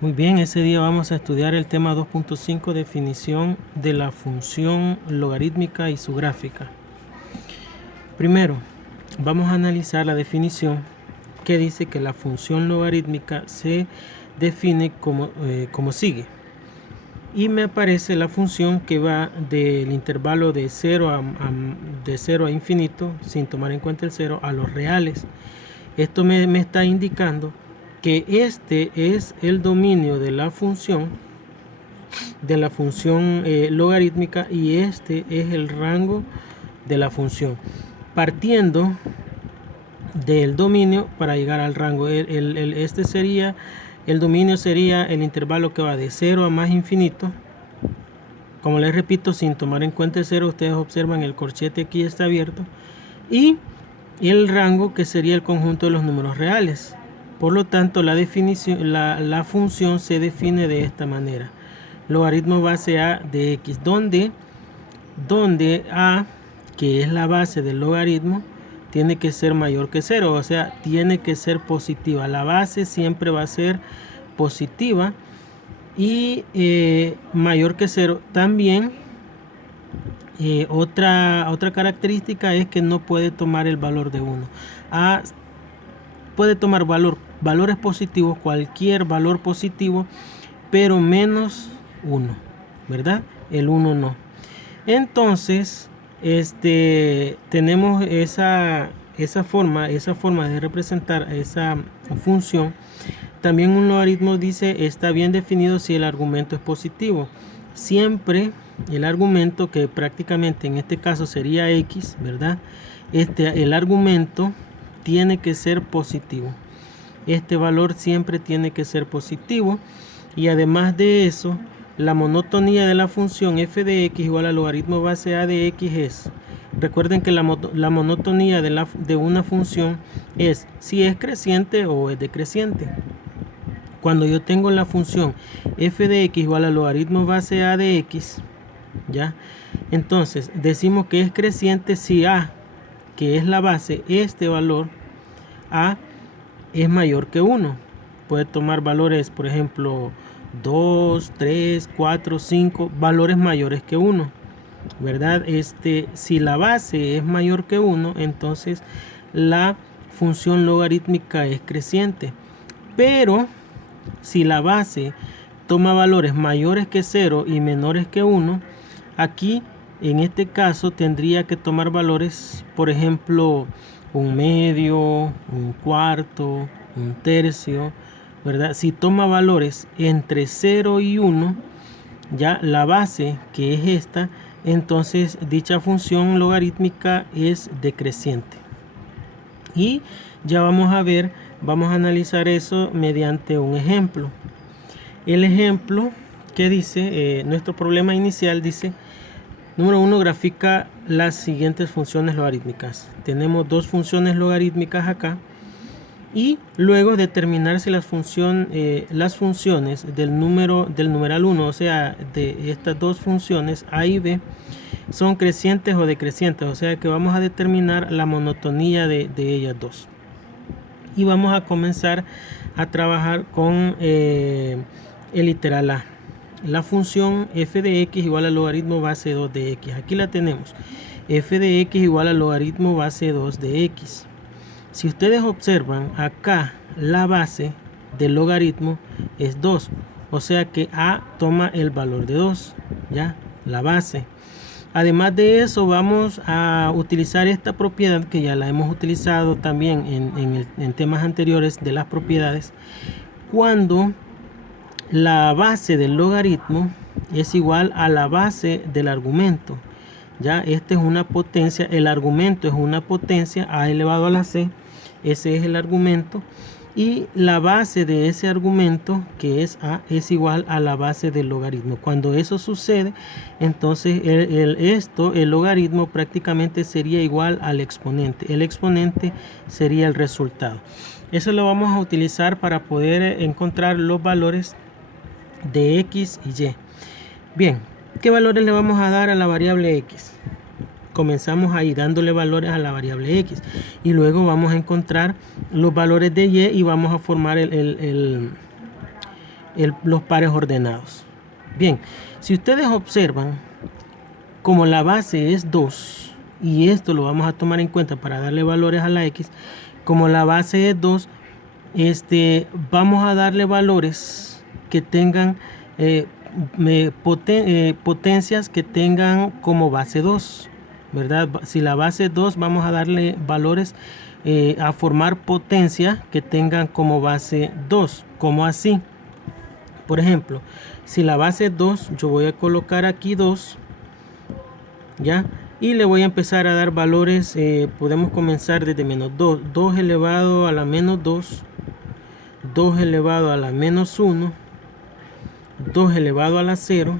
Muy bien, ese día vamos a estudiar el tema 2.5, definición de la función logarítmica y su gráfica. Primero, vamos a analizar la definición que dice que la función logarítmica se define como sigue. Y me aparece la función que va del intervalo de 0 a infinito, sin tomar en cuenta el 0, a los reales. Esto me está indicando que este es el dominio de la función logarítmica y este es el rango de la función, partiendo del dominio para llegar al rango. El dominio sería el intervalo que va de 0 a más infinito. Como les repito, sin tomar en cuenta el 0, ustedes observan el corchete aquí está abierto, y el rango, que sería el conjunto de los números reales. Por lo tanto, la función se define de esta manera: logaritmo base a de x, donde a, que es la base del logaritmo, tiene que ser mayor que 0, o sea, tiene que ser positiva. La base siempre va a ser positiva y mayor que 0. También otra característica es que no puede tomar el valor de 1. Puede tomar valores positivos, cualquier valor positivo, pero menos 1, ¿verdad? El 1 no. Entonces, tenemos esa forma de representar esa función. También un logaritmo dice está bien definido si el argumento es positivo. Siempre el argumento, que prácticamente en este caso sería x, ¿verdad? El argumento tiene que ser positivo. Este valor siempre tiene que ser positivo. Y además de eso, la monotonía de la función f de x igual al logaritmo base a de x es, recuerden que la monotonía de una función es si es creciente o es decreciente. Cuando yo tengo la función f de x igual al logaritmo base a de x, ¿ya? Entonces decimos que es creciente si a, que es la base, este valor a es mayor que 1. Puede tomar valores, por ejemplo, 2, 3, 4, 5, valores mayores que 1, ¿verdad? Si la base es mayor que 1, entonces la función logarítmica es creciente. Pero si la base toma valores mayores que 0 y menores que 1, aquí en este caso tendría que tomar valores, por ejemplo, un medio, un cuarto, un tercio, ¿verdad? Si toma valores entre 0 y 1, ya la base, que es esta, entonces dicha función logarítmica es decreciente. Y ya vamos a analizar eso mediante un ejemplo. El ejemplo que dice, nuestro problema inicial dice: número 1, grafica las siguientes funciones logarítmicas. Tenemos dos funciones logarítmicas acá. Y luego determinar si las funciones del numeral 1, o sea, de estas dos funciones a y b, son crecientes o decrecientes. O sea que vamos a determinar la monotonía de ellas dos. Y vamos a comenzar a trabajar con el literal a. La función f de x igual al logaritmo base 2 de x. Aquí la tenemos. F de x igual al logaritmo base 2 de x. Si ustedes observan acá, la base del logaritmo es 2. O sea que a toma el valor de 2, ¿ya? La base. Además de eso, vamos a utilizar esta propiedad que ya la hemos utilizado también en temas anteriores de las propiedades. Cuando la base del logaritmo es igual a la base del argumento. Ya, esta es una potencia, el argumento es una potencia, a elevado a la c, ese es el argumento, y la base de ese argumento, que es a, es igual a la base del logaritmo. Cuando eso sucede, entonces el logaritmo prácticamente sería igual al exponente. El exponente sería el resultado. Eso lo vamos a utilizar para poder encontrar los valores de x y y. Bien, ¿qué valores le vamos a dar a la variable x? Comenzamos ahí dándole valores a la variable x y luego vamos a encontrar los valores de y vamos a formar el los pares ordenados. Bien, si ustedes observan, como la base es 2, y esto lo vamos a tomar en cuenta para darle valores a la x, como la base es 2, vamos a darle valores que tengan potencias que tengan como base 2, ¿verdad? Si la base es 2, vamos a darle valores a formar potencia que tengan como base 2, como así. Por ejemplo, si la base es 2, yo voy a colocar aquí 2, ¿ya? Y le voy a empezar a dar valores, podemos comenzar desde menos 2, 2 elevado a la menos 2, 2 elevado a la menos 1, 2 elevado a la 0,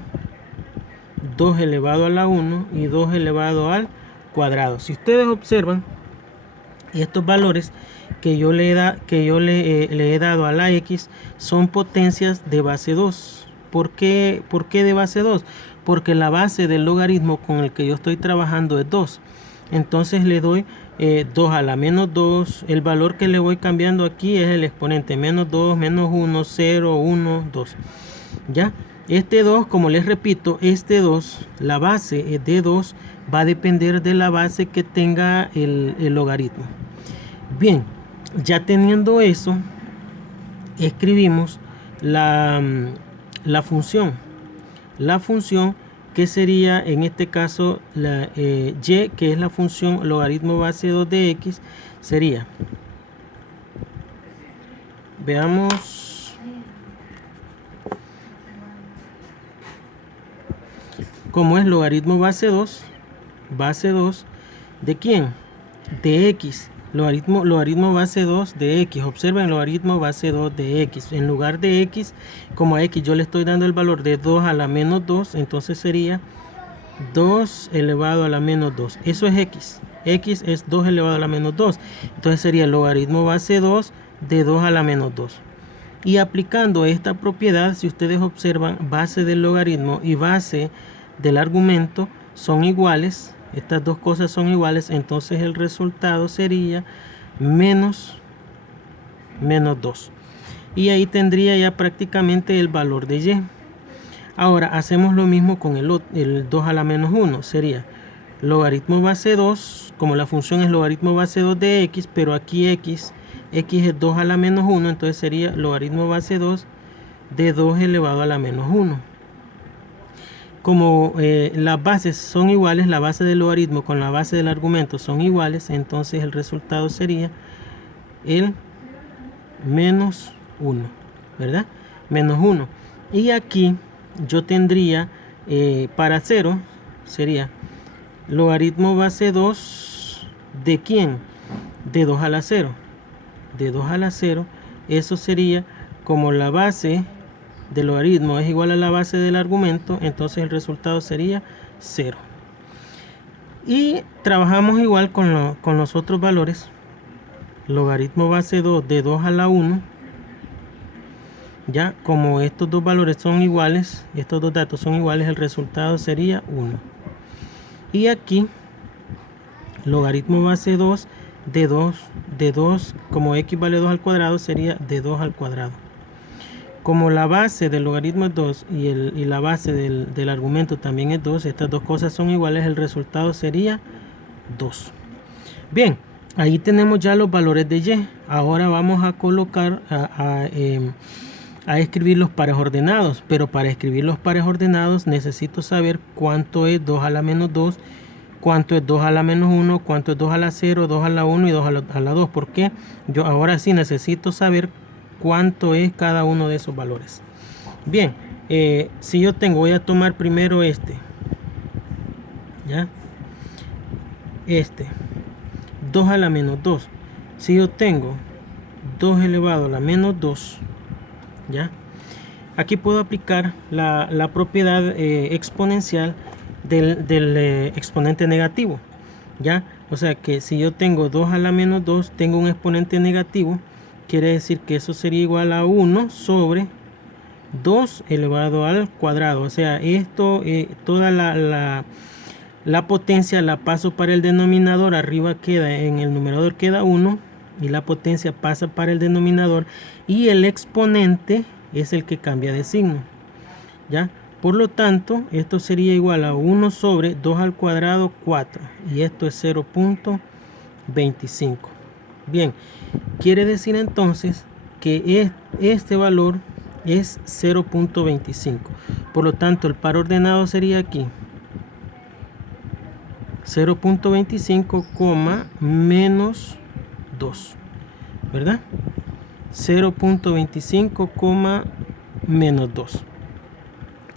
2 elevado a la 1 y 2 elevado al cuadrado. Si ustedes observan, estos valores que yo le he dado a la x son potencias de base 2. ¿Por qué de base 2? Porque la base del logaritmo con el que yo estoy trabajando es 2. Entonces le doy 2 a la menos 2. El valor que le voy cambiando aquí es el exponente menos 2, menos 1, 0, 1, 2. ¿Ya? Este 2, como les repito, este 2, la base de 2 va a depender de la base que tenga el logaritmo. Bien, ya teniendo eso, escribimos la función. La función que sería en este caso la y, que es la función logaritmo base 2 de x, sería, veamos, como es logaritmo base 2 de quién, de x. Logaritmo base 2 de x. Observen, logaritmo base 2 de x. En lugar de x, como a x yo le estoy dando el valor de 2 a la menos 2, entonces sería 2 elevado a la menos 2. Eso es x. X es 2 elevado a la menos 2. Entonces sería el logaritmo base 2 de 2 a la menos 2. Y aplicando esta propiedad, si ustedes observan, base del logaritmo y base del argumento son iguales. Estas dos cosas son iguales, entonces el resultado sería menos 2. Y ahí tendría ya prácticamente el valor de y. Ahora hacemos lo mismo con el 2 a la menos 1. Sería logaritmo base 2, como la función es logaritmo base 2 de x, pero aquí x es 2 a la menos 1, entonces sería logaritmo base 2 de 2 elevado a la menos 1. Como las bases son iguales, la base del logaritmo con la base del argumento son iguales, entonces el resultado sería el menos 1, ¿verdad? Menos 1. Y aquí yo tendría para 0, sería logaritmo base 2 de ¿quién? De 2 a la 0. De 2 a la 0, eso sería como la base del logaritmo es igual a la base del argumento, entonces el resultado sería 0. Y trabajamos igual con los otros valores. Logaritmo base 2 de 2 a la 1. Ya, como estos dos valores son iguales, estos dos datos son iguales, el resultado sería 1. Y aquí, logaritmo base 2 de 2, como x vale 2 al cuadrado, sería de 2 al cuadrado. Como la base del logaritmo es 2 y la base del argumento también es 2, estas dos cosas son iguales, el resultado sería 2. Bien, ahí tenemos ya los valores de y. Ahora vamos a colocar, a escribir los pares ordenados, pero para escribir los pares ordenados necesito saber cuánto es 2 a la menos 2, cuánto es 2 a la menos 1, cuánto es 2 a la 0, 2 a la 1 y 2 a la 2, porque yo ahora sí necesito saber cuánto es cada uno de esos valores. Bien, si yo voy a tomar primero ¿ya? 2 a la menos 2. Si yo tengo 2 elevado a la menos 2, ¿ya? Aquí puedo aplicar la propiedad exponencial del exponente negativo, ¿ya? O sea que si yo tengo 2 a la menos 2, tengo un exponente negativo, quiere decir que eso sería igual a 1 sobre 2 elevado al cuadrado. O sea, esto, toda la potencia la paso para el denominador, arriba queda, en el numerador queda 1 y la potencia pasa para el denominador y el exponente es el que cambia de signo, ¿ya? Por lo tanto, esto sería igual a 1 sobre 2 al cuadrado 4. Y esto es 0.25. Bien, quiere decir entonces que este valor es 0.25. Por lo tanto, el par ordenado sería aquí 0.25, menos 2, ¿verdad? 0.25, menos 2.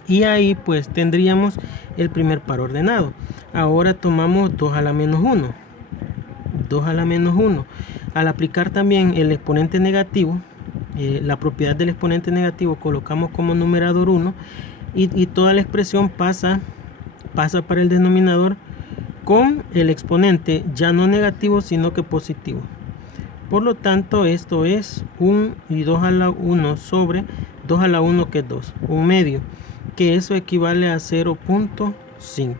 Y ahí pues tendríamos el primer par ordenado. Ahora tomamos 2 a la menos 1. 2 a la menos 1. Al aplicar también el exponente negativo, la propiedad del exponente negativo, colocamos como numerador 1 y toda la expresión pasa para el denominador con el exponente ya no negativo sino que positivo. Por lo tanto, esto es 1 y 2 a la 1 sobre 2 a la 1, que es 2, un medio, que eso equivale a 0.5.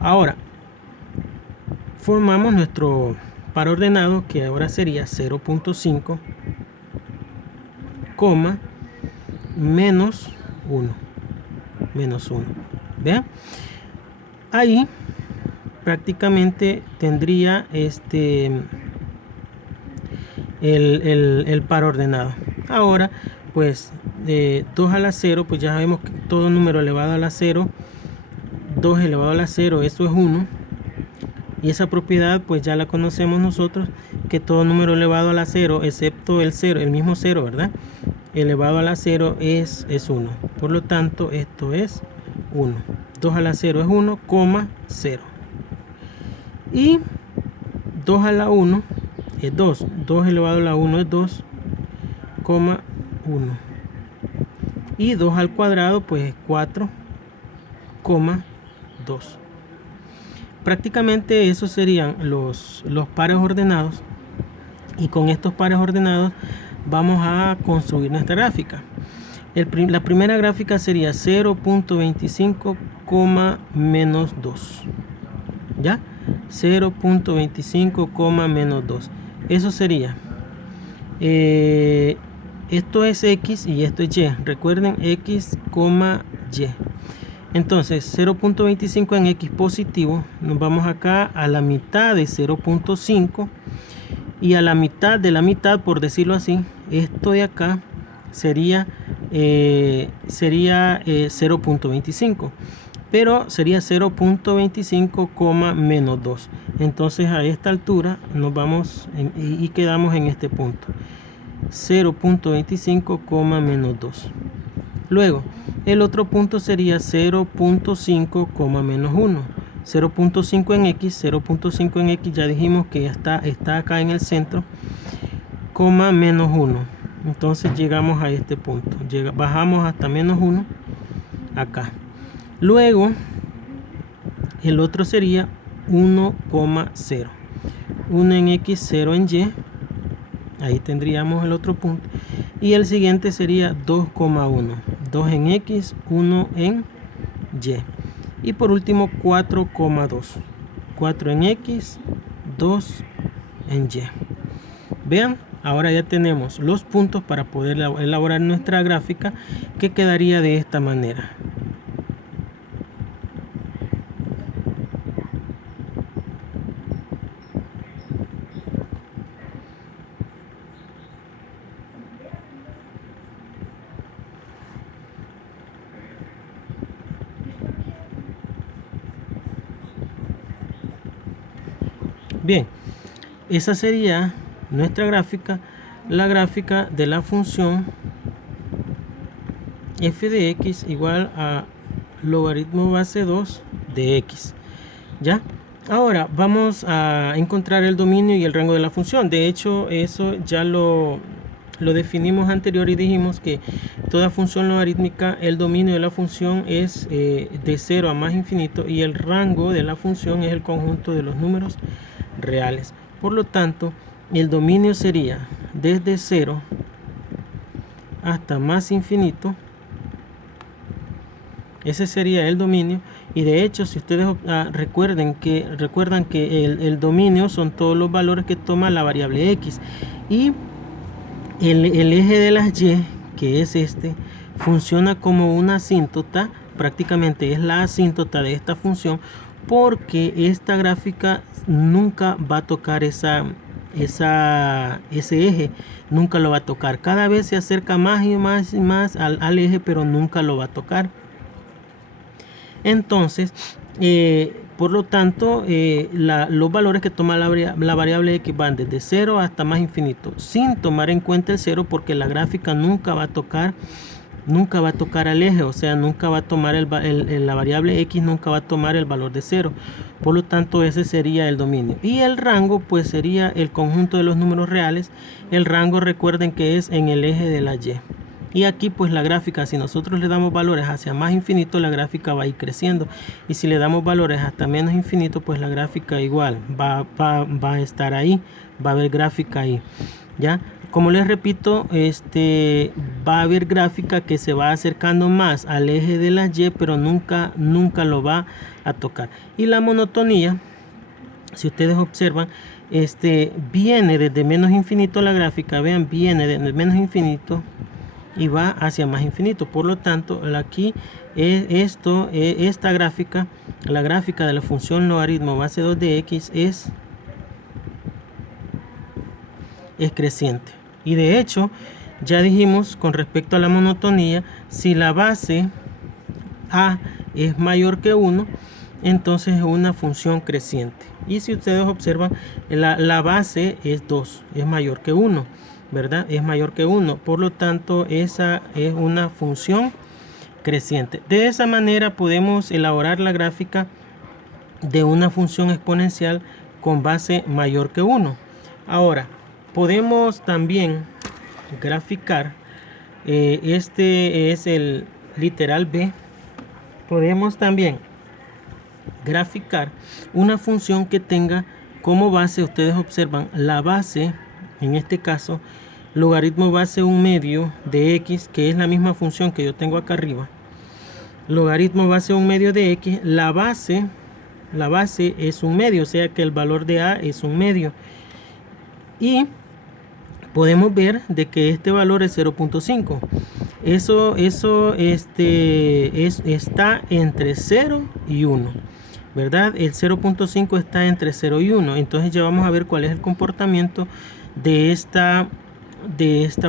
Ahora formamos nuestro par ordenado, que ahora sería 0.5, menos 1. ¿Vean? Ahí prácticamente tendría el par ordenado. Ahora pues de 2 a la 0, pues ya sabemos que todo número elevado a la 0, 2 elevado a la 0, eso es 1. Y esa propiedad pues ya la conocemos nosotros, que todo número elevado a la 0, excepto el 0, el mismo 0, ¿verdad? Elevado a la 0 es 1. Por lo tanto, esto es 1. 2 a la 0 es 1, 0. Y 2 a la 1 es 2. 2 elevado a la 1 es 2, 1. Y 2 al cuadrado pues es 4, 2. Prácticamente esos serían los pares ordenados. Y con estos pares ordenados vamos a construir nuestra gráfica. La primera gráfica sería 0.25, menos 2. ¿Ya? 0.25, menos 2. Eso sería. Esto es X y esto es Y. Recuerden, X, Y. Entonces 0.25 en X positivo. Nos vamos acá a la mitad de 0.5. Y a la mitad de la mitad, por decirlo así, esto de acá sería 0.25. Pero sería 0.25, menos 2. Entonces a esta altura nos vamos y quedamos en este punto. 0.25, menos 2. Luego, el otro punto sería 0.5, menos 1. 0.5 en X, 0.5 en X, ya dijimos que está acá en el centro, menos 1. Entonces llegamos a este punto. Bajamos hasta menos 1 acá. Luego, el otro sería 1,0. 1 en X, 0 en Y. Ahí tendríamos el otro punto. Y el siguiente sería 2,1. 2 en X, 1 en Y. Y por último 4,2. 4 en X, 2 en Y. Vean, ahora ya tenemos los puntos para poder elaborar nuestra gráfica, que quedaría de esta manera. Bien, esa sería nuestra gráfica, la gráfica de la función f de x igual a logaritmo base 2 de x. ¿Ya? Ahora vamos a encontrar el dominio y el rango de la función. De hecho, eso ya lo definimos anterior y dijimos que toda función logarítmica, el dominio de la función es de 0 a más infinito, y el rango de la función es el conjunto de los números reales. Por lo tanto, el dominio sería desde 0 hasta más infinito. Ese sería el dominio. Y de hecho, si ustedes recuerdan que el dominio son todos los valores que toma la variable x, y el eje de las y, que es este, funciona como una asíntota, prácticamente es la asíntota de esta función, porque esta gráfica nunca va a tocar ese eje, nunca lo va a tocar. Cada vez se acerca más y más y más al eje, pero nunca lo va a tocar. Entonces, por lo tanto, los valores que toma la variable x van desde 0 hasta más infinito, sin tomar en cuenta el 0, porque la gráfica nunca va a tocar al eje, o sea, nunca va a tomar la variable x nunca va a tomar el valor de 0. Por lo tanto, ese sería el dominio. Y el rango, pues sería el conjunto de los números reales. El rango, recuerden que es en el eje de la y. Y aquí pues la gráfica, si nosotros le damos valores hacia más infinito, la gráfica va a ir creciendo. Y si le damos valores hasta menos infinito, pues la gráfica igual va a estar ahí, va a haber gráfica ahí. ¿Ya? Como les repito, va a haber gráfica que se va acercando más al eje de la y, pero nunca lo va a tocar. Y la monotonía, si ustedes observan, viene desde menos infinito la gráfica, vean, viene desde menos infinito y va hacia más infinito. Por lo tanto, aquí esta gráfica, la gráfica de la función logaritmo base 2 de x es creciente. Y de hecho, ya dijimos con respecto a la monotonía, si la base a es mayor que 1, entonces es una función creciente. Y si ustedes observan, la base es 2, es mayor que 1, ¿verdad? Es mayor que 1. Por lo tanto, esa es una función creciente. De esa manera podemos elaborar la gráfica de una función exponencial con base mayor que 1. Ahora, podemos también graficar, este es el literal B, podemos también graficar una función que tenga como base, ustedes observan, la base, en este caso, logaritmo base 1/2 de x, que es la misma función que yo tengo acá arriba. Logaritmo base 1/2 de x, la base es 1/2, o sea que el valor de a es 1/2. Y podemos ver de que este valor es 0.5. Eso está entre 0 y 1, ¿verdad? El 0.5 está entre 0 y 1. Entonces ya vamos a ver cuál es el comportamiento de esta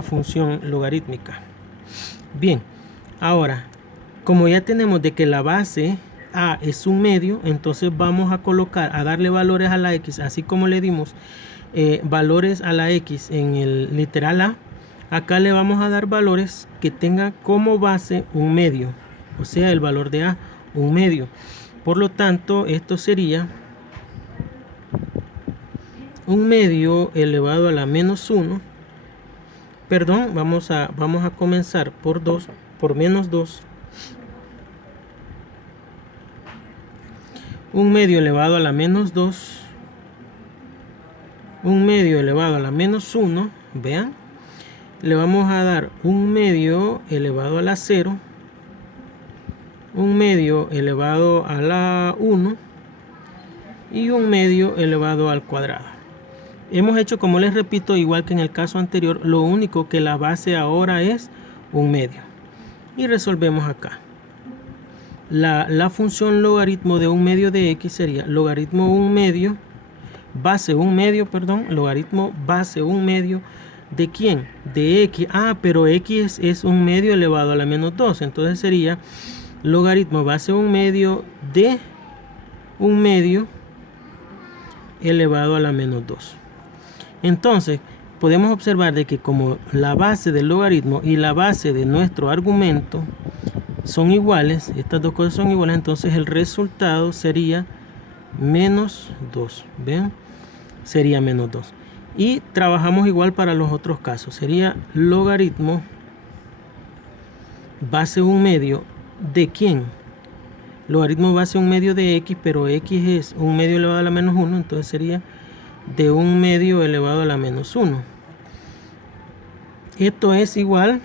función logarítmica. Bien, ahora, como ya tenemos de que la base a es 1/2, entonces vamos a darle valores a la x, así como le dimos valores a la x en el literal a. Acá le vamos a dar valores que tengan como base 1/2, o sea, el valor de a 1/2. Por lo tanto, esto sería 1/2 elevado a la menos 1. Perdón, vamos a comenzar por menos 2. 1/2 elevado a la menos 2. 1/2 elevado a la menos 1. Vean. Le vamos a dar 1/2 elevado a la 0. 1/2 elevado a la 1. Y 1/2 elevado al cuadrado. Hemos hecho, como les repito, igual que en el caso anterior, lo único que la base ahora es 1/2. Y resolvemos acá. La función logaritmo de 1/2 de x sería logaritmo 1/2, base 1/2, perdón, logaritmo base 1/2 de ¿quién? De x. Ah, pero x es 1/2 elevado a la menos 2. Entonces sería logaritmo base 1/2 de 1/2 elevado a la menos 2. Entonces, podemos observar de que como la base del logaritmo y la base de nuestro argumento son iguales, estas dos cosas son iguales, entonces el resultado sería menos 2. ¿Ven? Sería menos 2. Y trabajamos igual para los otros casos. Sería logaritmo base 1/2 de ¿quién? Logaritmo base 1/2 de x, pero x es 1/2 elevado a la menos 1, entonces sería de 1/2 elevado a la menos 1. Esto es igual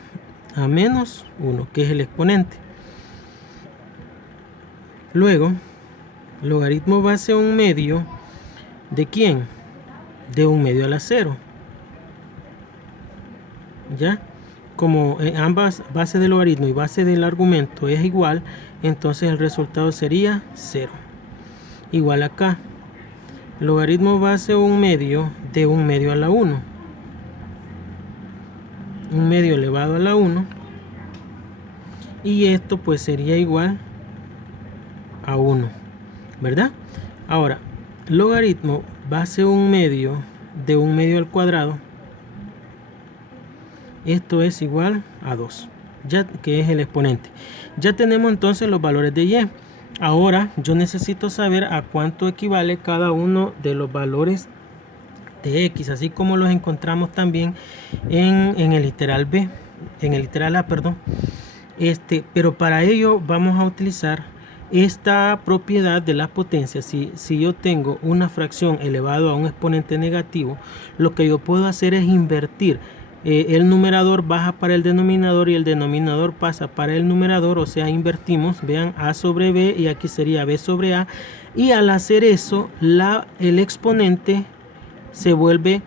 a menos 1, que es el exponente. Luego, logaritmo base 1/2 de ¿quién? De 1/2 a la 0. ¿Ya? como ambas bases del logaritmo y base del argumento es igual, entonces el resultado sería 0. Igual acá, logaritmo base 1/2 de 1/2 a la 1. 1/2 elevado a la 1. Y esto pues sería igual a 1, ¿verdad? Ahora, logaritmo base 1/2 de 1/2 al cuadrado. Esto es igual a 2, ya que es el exponente. Ya tenemos entonces los valores de y. Ahora yo necesito saber a cuánto equivale cada uno de los valores de x, así como los encontramos también en el literal B, en el literal A, perdón. Pero para ello vamos a utilizar esta propiedad de las potencias. Si yo tengo una fracción elevado a un exponente negativo, lo que yo puedo hacer es invertir. El numerador baja para el denominador y el denominador pasa para el numerador, o sea, invertimos, vean, a sobre b y aquí sería b sobre a, y al hacer eso el exponente se vuelve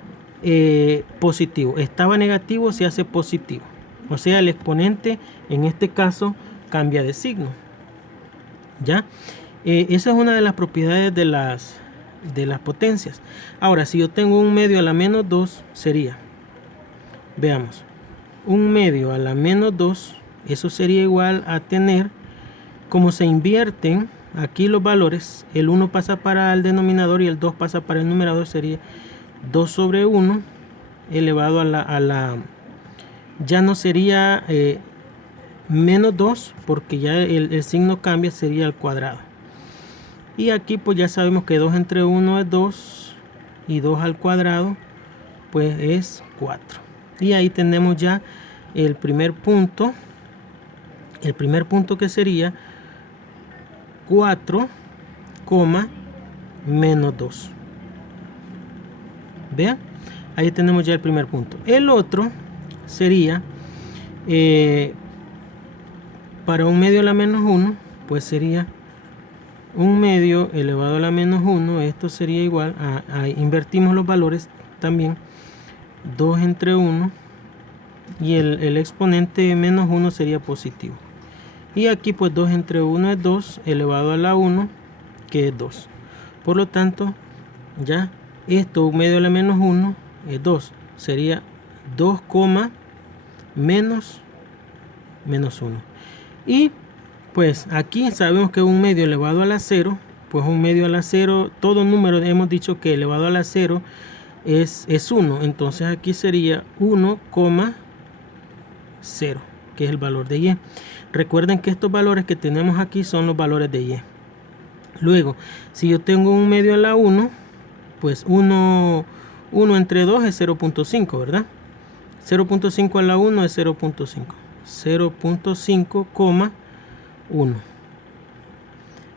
positivo. Estaba negativo, se hace positivo, o sea, el exponente en este caso cambia de signo. ¿Ya? Esa es una de las propiedades de las potencias. Ahora, si yo tengo 1/2 a la menos 2, sería, veamos, 1/2 a la menos 2, eso sería igual a tener, como se invierten aquí los valores, el 1 pasa para el denominador y el 2 pasa para el numerador, sería 2 sobre 1 elevado a la ya no sería menos 2, porque ya el signo cambia, sería al cuadrado. Y aquí pues ya sabemos que 2 entre 1 es 2 y 2 al cuadrado pues es 4. Y ahí tenemos ya el primer punto que sería 4, menos 2. Vean, ahí tenemos ya el primer punto. El otro sería para 1/2 a la menos 1, pues sería 1/2 elevado a la menos 1. Esto sería igual a invertimos los valores también, 2 entre 1 y el exponente menos 1 sería positivo. Y aquí pues 2 entre 1 es 2 elevado a la 1, que es 2. Por lo tanto, ya esto 1/2 a la menos 1 es 2. Sería 2, menos 1. Y pues aquí sabemos que 1/2 elevado a la 0, pues 1/2 a la 0, todo número hemos dicho que elevado a la 0 es 1. Entonces aquí sería 1,0, que es el valor de y. Recuerden que estos valores que tenemos aquí son los valores de y. Luego, si yo tengo 1/2 a la 1, pues 1 entre 2 es 0.5, ¿verdad? 0.5 a la 1 es 0.5. 0.5, 1.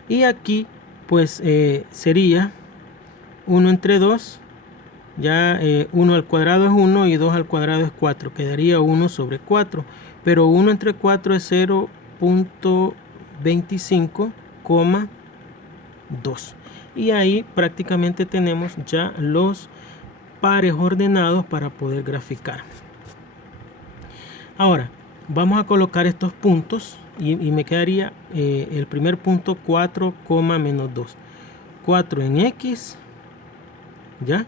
Y aquí pues sería 1 entre 2, ya 1 al cuadrado es 1 y 2 al cuadrado es 4, quedaría 1 sobre 4, pero 1 entre 4 es 0.25, 2. Y ahí prácticamente tenemos ya los pares ordenados para poder graficar. Ahora vamos a colocar estos puntos y me quedaría el primer punto 4, menos 2. 4 en x, ¿ya?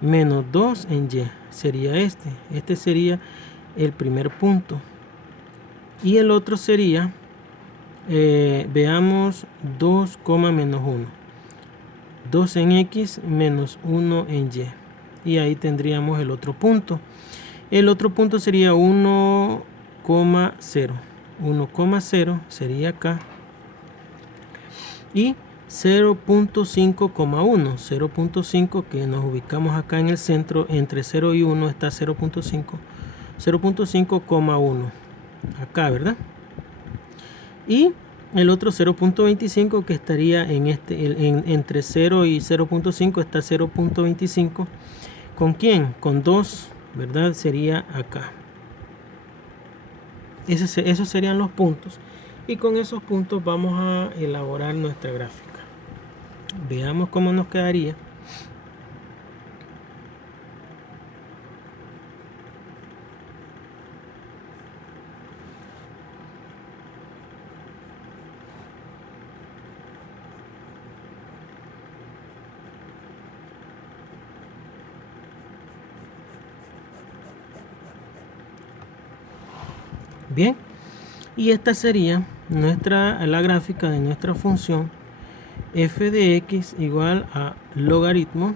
Menos 2 en y. Sería este sería el primer punto. Y el otro sería, veamos, 2, menos 1. 2 en x menos 1 en y. Y ahí tendríamos el otro punto. El otro punto sería 1,0. 1,0 sería acá. Y 0.5,1. 0.5 que nos ubicamos acá en el centro. Entre 0 y 1 está 0.5. 0.5,1. Acá, ¿verdad? Y el otro 0.25 que estaría en entre 0 y 0.5 está 0.25. ¿Con quién? Con 2, ¿verdad? Sería acá. Esos serían los puntos. Y con esos puntos vamos a elaborar nuestra gráfica. Veamos cómo nos quedaría. Bien, y esta sería la gráfica de nuestra función f de x igual a logaritmo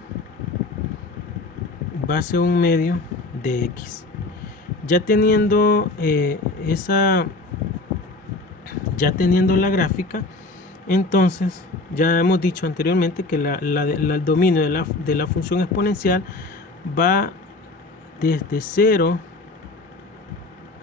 base 1 medio de x. Ya teniendo la gráfica, entonces ya hemos dicho anteriormente que el dominio de la función exponencial va desde 0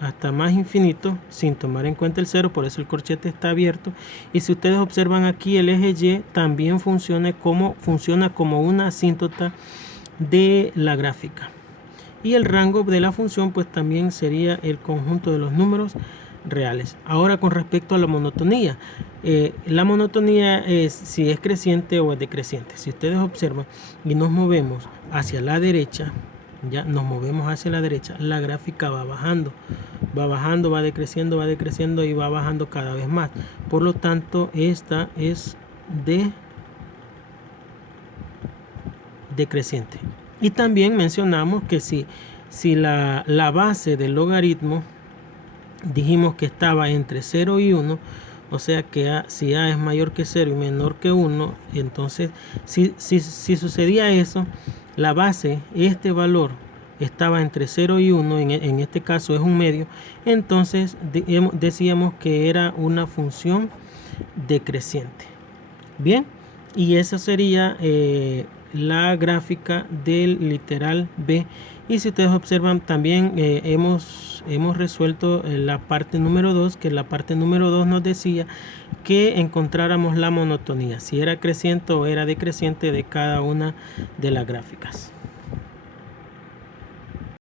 hasta más infinito sin tomar en cuenta el 0, por eso el corchete está abierto. Y si ustedes observan aquí, el eje Y también funciona como una asíntota de la gráfica. Y el rango de la función pues también sería el conjunto de los números reales. Ahora, con respecto a la monotonía, la monotonía es si es creciente o es decreciente. Si ustedes observan y nos movemos hacia la derecha, ya nos movemos hacia la derecha, la gráfica va bajando, va decreciendo y va bajando cada vez más. Por lo tanto, esta es decreciente. Y también mencionamos que si la base del logaritmo dijimos que estaba entre 0 y 1, o sea que si a es mayor que 0 y menor que 1, entonces si sucedía eso, la base, este valor estaba entre 0 y 1, en este caso es un medio, entonces decíamos que era una función decreciente. Bien, y esa sería la gráfica del literal B. Y si ustedes observan, también hemos resuelto la parte número 2, que la parte número 2 nos decía que encontráramos la monotonía, si era creciente o era decreciente de cada una de las gráficas.